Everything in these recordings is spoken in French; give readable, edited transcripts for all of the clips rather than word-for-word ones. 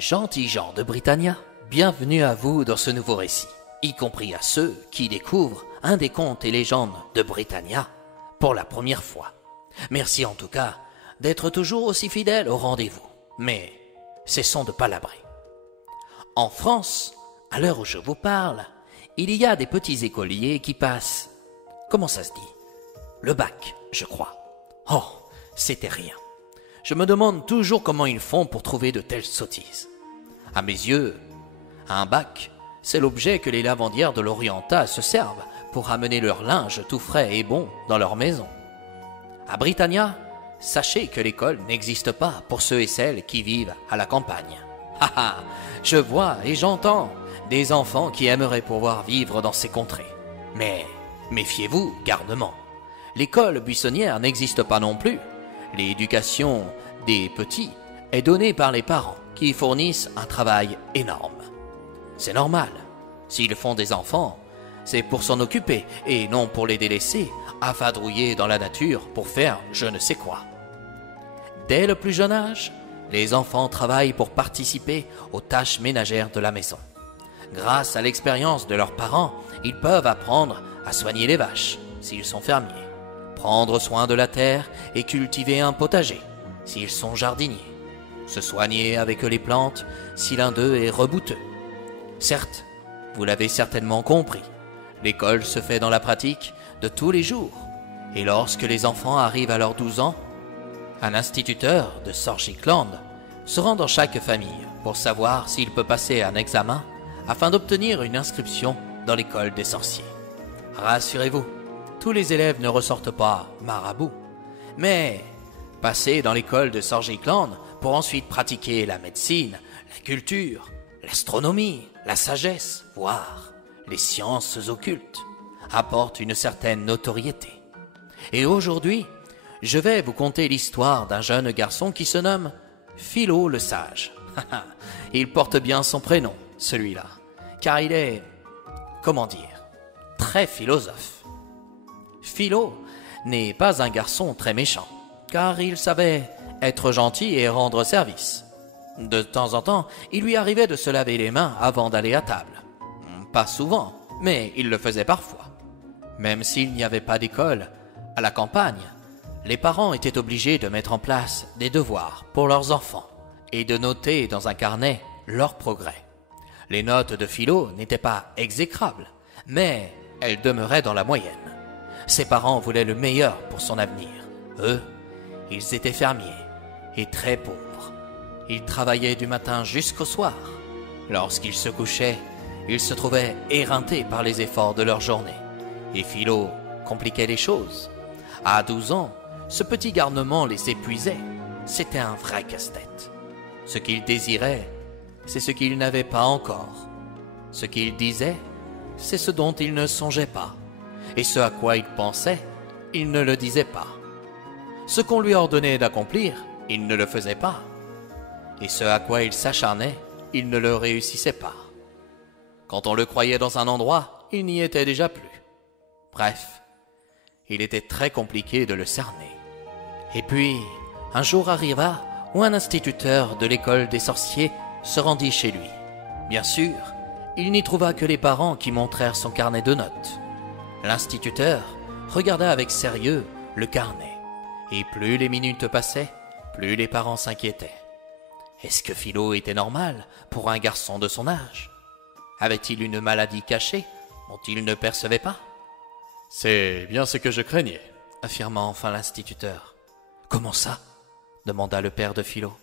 Gentils gens de Britannia, bienvenue à vous dans ce nouveau récit, y compris à ceux qui découvrent un des contes et légendes de Britannia pour la première fois. Merci en tout cas d'être toujours aussi fidèles au rendez-vous, mais cessons de palabrer. En France, à l'heure où je vous parle, il y a des petits écoliers qui passent, comment ça se dit? Le bac, je crois. Oh, c'était rien. Je me demande toujours comment ils font pour trouver de telles sottises. À mes yeux, un bac, c'est l'objet que les lavandières de l'Oriental se servent pour amener leur linge tout frais et bon dans leur maison. À Britannia, sachez que l'école n'existe pas pour ceux et celles qui vivent à la campagne. Haha, je vois et j'entends des enfants qui aimeraient pouvoir vivre dans ces contrées. Mais méfiez-vous gardement. L'école buissonnière n'existe pas non plus. L'éducation des petits est donnée par les parents qui fournissent un travail énorme. C'est normal. S'ils font des enfants, c'est pour s'en occuper et non pour les délaisser à vadrouiller dans la nature pour faire je ne sais quoi. Dès le plus jeune âge, les enfants travaillent pour participer aux tâches ménagères de la maison. Grâce à l'expérience de leurs parents, ils peuvent apprendre à soigner les vaches s'ils sont fermiers, prendre soin de la terre et cultiver un potager s'ils sont jardiniers, se soigner avec les plantes si l'un d'eux est rebouteux. Certes, vous l'avez certainement compris, l'école se fait dans la pratique de tous les jours, et lorsque les enfants arrivent à leurs 12 ans, un instituteur de Sorgicland se rend dans chaque famille pour savoir s'il peut passer un examen afin d'obtenir une inscription dans l'école des sorciers. Rassurez-vous, tous les élèves ne ressortent pas marabouts, mais passer dans l'école de Sorgicland pour ensuite pratiquer la médecine, la culture, l'astronomie, la sagesse, voire les sciences occultes, apporte une certaine notoriété. Et aujourd'hui, je vais vous conter l'histoire d'un jeune garçon qui se nomme Philo le Sage. Il porte bien son prénom, celui-là, car il est, comment dire, très philosophe. Philo n'est pas un garçon très méchant, car il savait être gentil et rendre service. De temps en temps, il lui arrivait de se laver les mains avant d'aller à table. Pas souvent, mais il le faisait parfois. Même s'il n'y avait pas d'école, à la campagne, les parents étaient obligés de mettre en place des devoirs pour leurs enfants et de noter dans un carnet leurs progrès. Les notes de Philo n'étaient pas exécrables, mais elles demeuraient dans la moyenne. Ses parents voulaient le meilleur pour son avenir. Eux, ils étaient fermiers et très pauvres. Ils travaillaient du matin jusqu'au soir. Lorsqu'ils se couchaient, ils se trouvaient éreintés par les efforts de leur journée. Et Philo compliquait les choses. À 12 ans, ce petit garnement les épuisait. C'était un vrai casse-tête. Ce qu'il désirait, c'est ce qu'il n'avait pas encore. Ce qu'il disait, c'est ce dont il ne songeait pas. Et ce à quoi il pensait, il ne le disait pas. Ce qu'on lui ordonnait d'accomplir, il ne le faisait pas. Et ce à quoi il s'acharnait, il ne le réussissait pas. Quand on le croyait dans un endroit, il n'y était déjà plus. Bref, il était très compliqué de le cerner. Et puis, un jour arriva où un instituteur de l'école des sorciers se rendit chez lui. Bien sûr, il n'y trouva que les parents qui montrèrent son carnet de notes. L'instituteur regarda avec sérieux le carnet, et plus les minutes passaient, plus les parents s'inquiétaient. Est-ce que Philo était normal pour un garçon de son âge? Avait-il une maladie cachée dont il ne percevait pas? C'est bien ce que je craignais, affirma enfin l'instituteur. Comment ça? Demanda le père de Philo.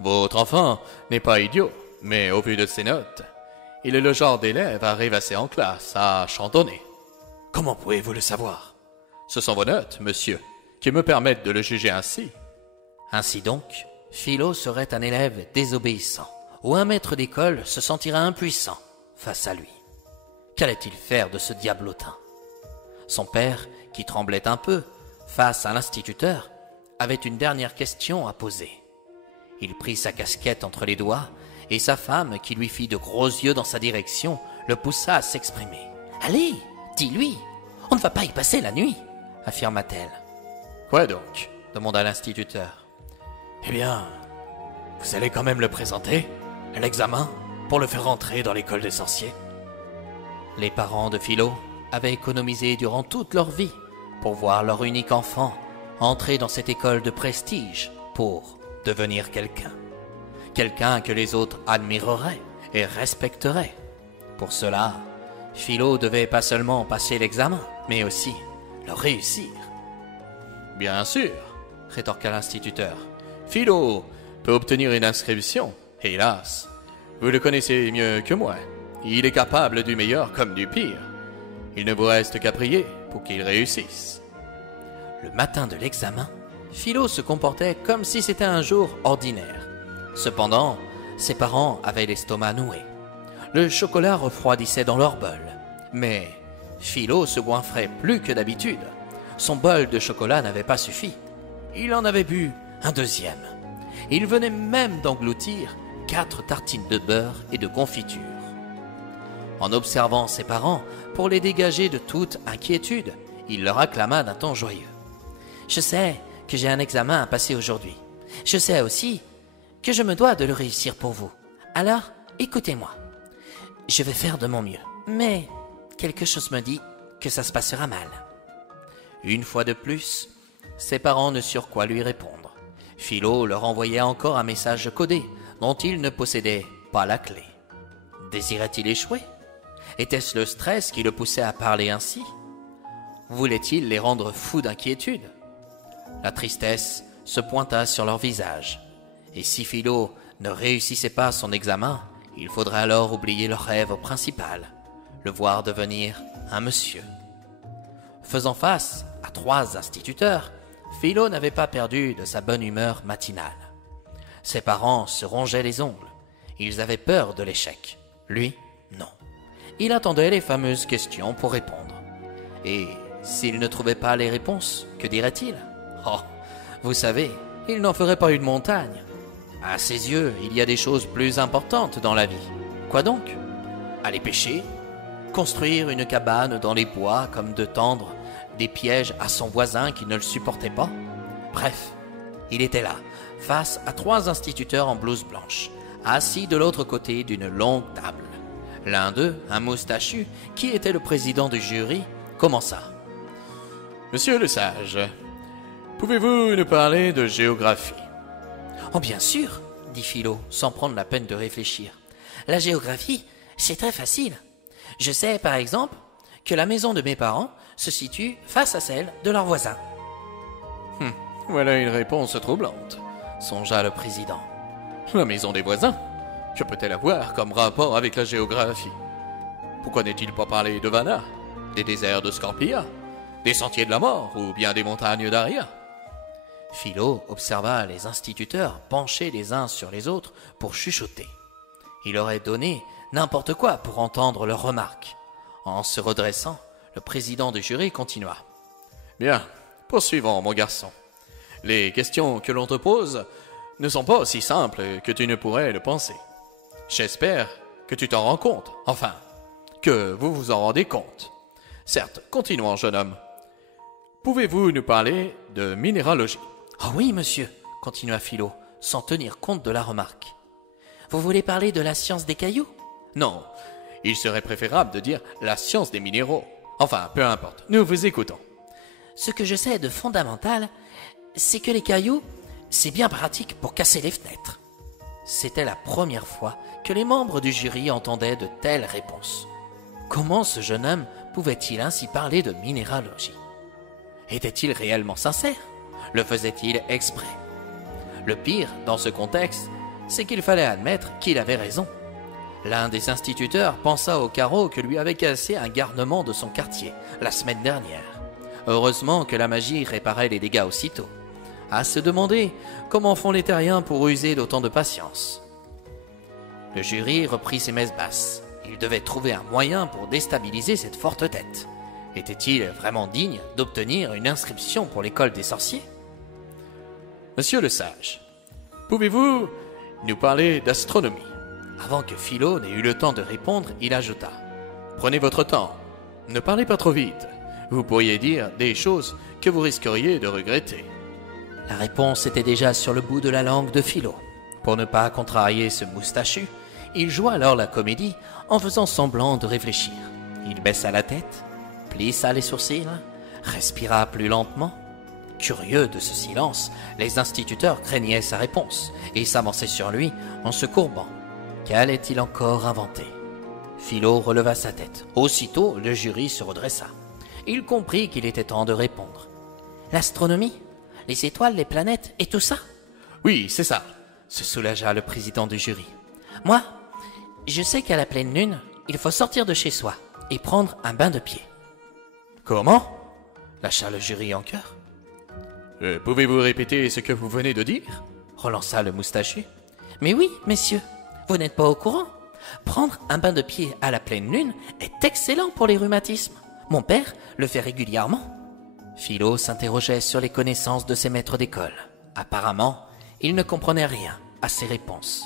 Votre enfant n'est pas idiot, mais au vu de ses notes, il est le genre d'élève à rêvasser en classe, à chantonner. Comment pouvez-vous le savoir? Ce sont vos notes, monsieur, qui me permettent de le juger ainsi. Ainsi donc, Philo serait un élève désobéissant, ou un maître d'école se sentira impuissant face à lui. Qu'allait-il faire de ce diablotin? Son père, qui tremblait un peu face à l'instituteur, avait une dernière question à poser. Il prit sa casquette entre les doigts, et sa femme, qui lui fit de gros yeux dans sa direction, le poussa à s'exprimer. « Allez, dis-lui, on ne va pas y passer la nuit !» affirma-t-elle. « Quoi donc ?» demanda l'instituteur. « Eh bien, vous allez quand même le présenter ?» l'examen pour le faire entrer dans l'école des sorciers. Les parents de Philo avaient économisé durant toute leur vie pour voir leur unique enfant entrer dans cette école de prestige pour devenir quelqu'un. Quelqu'un que les autres admireraient et respecteraient. Pour cela, Philo devait pas seulement passer l'examen, mais aussi le réussir. « Bien sûr, rétorqua l'instituteur. Philo peut obtenir une inscription. Hélas, vous le connaissez mieux que moi. Il est capable du meilleur comme du pire. Il ne vous reste qu'à prier pour qu'il réussisse. » Le matin de l'examen, Philo se comportait comme si c'était un jour ordinaire. Cependant, ses parents avaient l'estomac noué. Le chocolat refroidissait dans leur bol. Mais Philo se goinfrait plus que d'habitude. Son bol de chocolat n'avait pas suffi. Il en avait bu un deuxième. Il venait même d'engloutir 4 tartines de beurre et de confiture. En observant ses parents, pour les dégager de toute inquiétude, il leur acclama d'un ton joyeux. « Je sais que j'ai un examen à passer aujourd'hui. Je sais aussi que je me dois de le réussir pour vous. Alors, écoutez-moi. Je vais faire de mon mieux. Mais quelque chose me dit que ça se passera mal. » Une fois de plus, ses parents ne surent quoi lui répondre. Philo leur envoyait encore un message codé dont il ne possédait pas la clé. Désirait-il échouer? Était-ce le stress qui le poussait à parler ainsi? Voulait-il les rendre fous d'inquiétude? La tristesse se pointa sur leur visage. Et si Philo ne réussissait pas son examen, il faudrait alors oublier leur rêve principal, le voir devenir un monsieur. Faisant face à 3 instituteurs, Philo n'avait pas perdu de sa bonne humeur matinale. Ses parents se rongeaient les ongles. Ils avaient peur de l'échec. Lui, non. Il attendait les fameuses questions pour répondre. Et s'il ne trouvait pas les réponses, que dirait-il? Oh, vous savez, il n'en ferait pas une montagne. À ses yeux, il y a des choses plus importantes dans la vie. Quoi donc? Aller pêcher? Construire une cabane dans les bois comme de tendre des pièges à son voisin qui ne le supportait pas? Bref, il était là, face à 3 instituteurs en blouse blanche, assis de l'autre côté d'une longue table. L'un d'eux, un moustachu, qui était le président du jury, commença. « Monsieur le sage, pouvez-vous nous parler de géographie? » « Oh bien sûr, dit Philo, sans prendre la peine de réfléchir. La géographie, c'est très facile. Je sais, par exemple, que la maison de mes parents se situe face à celle de leurs voisins. » Voilà une réponse troublante, songea le président. La maison des voisins? Que peut-elle avoir comme rapport avec la géographie? Pourquoi n'est-il pas parlé de Vanna, des déserts de Scorpia, des sentiers de la mort ou bien des montagnes d'Aria? Philo observa les instituteurs penchés les uns sur les autres pour chuchoter. Il aurait donné n'importe quoi pour entendre leurs remarques. En se redressant, le président du jury continua. « Bien, poursuivons, mon garçon. Les questions que l'on te pose ne sont pas aussi simples que tu ne pourrais le penser. J'espère que tu t'en rends compte, enfin, que vous vous en rendez compte. Certes, continuons, jeune homme. Pouvez-vous nous parler de minéralogie? » « Oh oui, monsieur, continua Philo, sans tenir compte de la remarque. Vous voulez parler de la science des cailloux? Non, il serait préférable de dire la science des minéraux. Enfin, peu importe, nous vous écoutons. Ce que je sais de fondamental, c'est que les cailloux, c'est bien pratique pour casser les fenêtres. C'était la première fois que les membres du jury entendaient de telles réponses. Comment ce jeune homme pouvait-il ainsi parler de minéralogie? Était-il réellement sincère? Le faisait-il exprès? Le pire, dans ce contexte, c'est qu'il fallait admettre qu'il avait raison. L'un des instituteurs pensa au carreau que lui avait cassé un garnement de son quartier la semaine dernière. Heureusement que la magie réparait les dégâts aussitôt. À se demander comment font les terriens pour user d'autant de patience. Le jury reprit ses messes basses. Il devait trouver un moyen pour déstabiliser cette forte tête. Était-il vraiment digne d'obtenir une inscription pour l'école des sorciers? Monsieur le sage, pouvez-vous nous parler d'astronomie? Avant que Philo n'ait eu le temps de répondre, il ajouta. Prenez votre temps. Ne parlez pas trop vite. Vous pourriez dire des choses que vous risqueriez de regretter. La réponse était déjà sur le bout de la langue de Philo. Pour ne pas contrarier ce moustachu, Il joua alors la comédie en faisant semblant de réfléchir. Il baissa la tête, plissa les sourcils, respira plus lentement. Curieux de ce silence, les instituteurs craignaient sa réponse et s'avançaient sur lui en se courbant. Qu'allait-il encore inventer? Philo releva sa tête. Aussitôt, le jury se redressa. Il comprit qu'il était temps de répondre. L'astronomie? Les étoiles, les planètes et tout ça? Oui, c'est ça, Se soulagea le président du jury. Moi, je sais qu'à la pleine lune, il faut sortir de chez soi et prendre un bain de pied. Comment? Lâcha le jury en chœur. Pouvez-vous répéter ce que vous venez de dire? Relança le moustachu. Mais oui, messieurs, vous n'êtes pas au courant. Prendre un bain de pied à la pleine lune est excellent pour les rhumatismes. Mon père le fait régulièrement. Philo s'interrogeait sur les connaissances de ses maîtres d'école. Apparemment, il ne comprenait rien à ses réponses.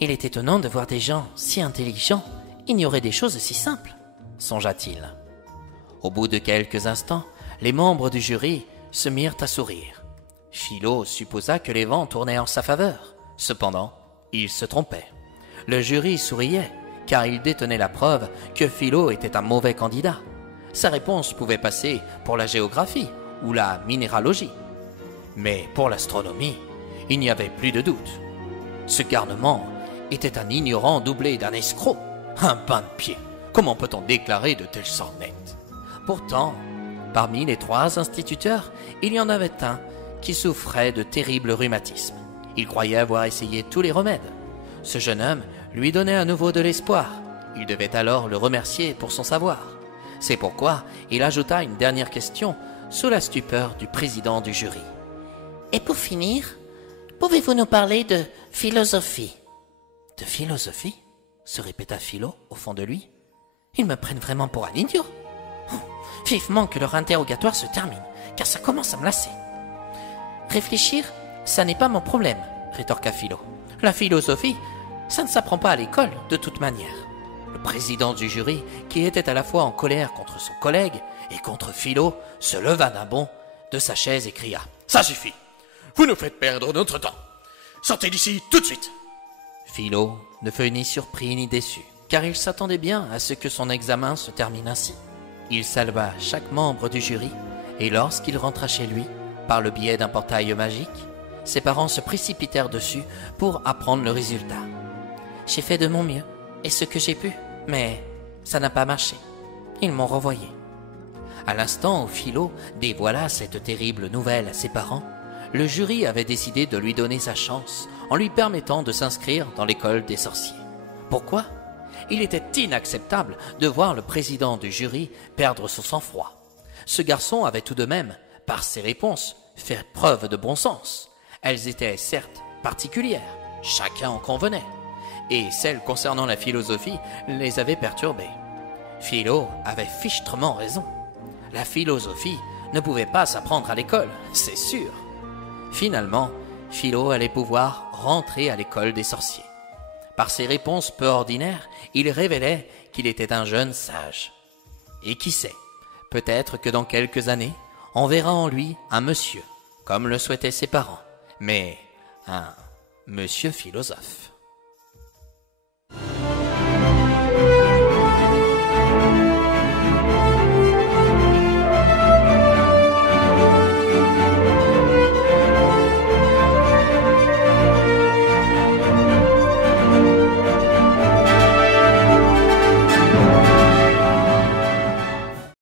Il est étonnant de voir des gens si intelligents ignorer des choses si simples, songea-t-il. Au bout de quelques instants, les membres du jury se mirent à sourire. Philo supposa que les vents tournaient en sa faveur. Cependant, il se trompait. Le jury souriait, car il détenait la preuve que Philo était un mauvais candidat. Sa réponse pouvait passer pour la géographie ou la minéralogie. Mais pour l'astronomie, il n'y avait plus de doute. Ce garnement était un ignorant doublé d'un escroc, un bain de pied. Comment peut-on déclarer de telles sornettes? Pourtant, parmi les 3 instituteurs, il y en avait un qui souffrait de terribles rhumatismes. Il croyait avoir essayé tous les remèdes. Ce jeune homme lui donnait à nouveau de l'espoir. Il devait alors le remercier pour son savoir. C'est pourquoi il ajouta une dernière question sous la stupeur du président du jury. Et pour finir, pouvez-vous nous parler de philosophie? De philosophie? Se répéta Philo au fond de lui. Ils me prennent vraiment pour un idiot. Vivement que leur interrogatoire se termine, car ça commence à me lasser. Réfléchir, ça n'est pas mon problème, rétorqua Philo. La philosophie, ça ne s'apprend pas à l'école, de toute manière. Le président du jury, qui était à la fois en colère contre son collègue et contre Philo, se leva d'un bond de sa chaise et cria. Ça suffit. Vous nous faites perdre notre temps. Sortez d'ici tout de suite. Philo ne fut ni surpris ni déçu, car il s'attendait bien à ce que son examen se termine ainsi. Il salua chaque membre du jury, et lorsqu'il rentra chez lui, par le biais d'un portail magique, ses parents se précipitèrent dessus pour apprendre le résultat. J'ai fait de mon mieux, et ce que j'ai pu, mais ça n'a pas marché. Ils m'ont renvoyé. À l'instant où Philo dévoila cette terrible nouvelle à ses parents, le jury avait décidé de lui donner sa chance en lui permettant de s'inscrire dans l'école des sorciers. Pourquoi? Il était inacceptable de voir le président du jury perdre son sang-froid. Ce garçon avait tout de même, par ses réponses, fait preuve de bon sens. Elles étaient certes particulières, chacun en convenait, et celles concernant la philosophie les avaient perturbées. Philo avait fichtrement raison. La philosophie ne pouvait pas s'apprendre à l'école, c'est sûr. Finalement, Philo allait pouvoir rentrer à l'école des sorciers. Par ses réponses peu ordinaires, il révélait qu'il était un jeune sage. Et qui sait, peut-être que dans quelques années, on verra en lui un monsieur, comme le souhaitaient ses parents, mais un monsieur philosophe.